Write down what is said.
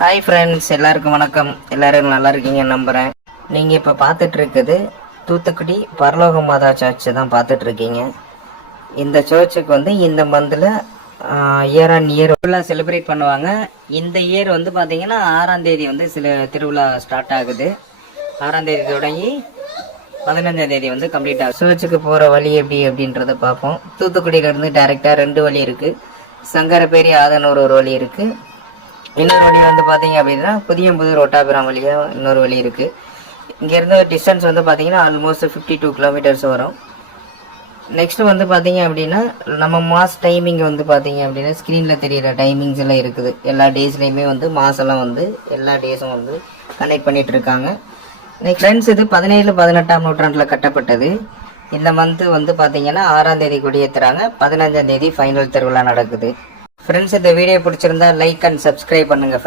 Hi friends, எல்லாருக்கும் வணக்கம். எல்லாரும் நல்லா இருக்கீங்க நம்புகிறேன். நீங்கள் இப்போ பார்த்துட்டு இருக்குது தூத்துக்குடி பரலோக மாதா சர்ச்சு தான் பார்த்துட்டு இருக்கீங்க. இந்த சர்ச்சுக்கு வந்து இந்த மந்தில் இயர் அண்ட் இயர் ஃபுல்லாக செலிப்ரேட் பண்ணுவாங்க. இந்த இயர் வந்து பார்த்தீங்கன்னா 6ஆம் தேதி வந்து சில திருவிழா ஸ்டார்ட் ஆகுது. 6ஆம் தேதி தொடங்கி 15ஆம் தேதி வந்து கம்ப்ளீட் ஆகும். சர்ச்சுக்கு போகிற வழி எப்படி அப்படின்றத பார்ப்போம். தூத்துக்குடியிலேருந்து டேரெக்டாக 2 வழி இருக்குது. சங்கரப்பேரி ஆதனூர் ஒரு வழி இருக்குது. இன்னொரு வழி வந்து பார்த்தீங்க அப்படின்னா புதியம்புதூர் ஒட்டாபிராம் வழியாக இன்னொரு வழி இருக்குது. இங்கேருந்து டிஸ்டன்ஸ் வந்து பார்த்தீங்கன்னா ஆல்மோஸ்ட் 52 கிலோமீட்டர்ஸ் வரும். நெக்ஸ்ட் வந்து பார்த்தீங்க அப்படின்னா நம்ம மாஸ் டைமிங் வந்து பார்த்தீங்க அப்படின்னா ஸ்க்ரீனில் தெரியிற டைமிங்ஸ் எல்லாம் இருக்குது. எல்லா டேஸ்லையுமே வந்து மாசெல்லாம் வந்து எல்லா டேஸும் வந்து கனெக்ட் பண்ணிட்டு இருக்காங்க. நெக்ஸ்ட் ஃப்ரெண்ட்ஸ், இது 17-18ஆம் நூற்றாண்டில் கட்டப்பட்டது. இந்த மந்த்து வந்து பார்த்தீங்கன்னா 6ஆம் தேதி கொடியேற்றுறாங்க. 15ஆம் தேதி ஃபைனல் திருவிழா நடக்குது. ஃப்ரெண்ட்ஸ், இந்த வீடியோ பிடிச்சிருந்தா லைக் அண்ட் சப்ஸ்கிரைப் பண்ணுங்கள்.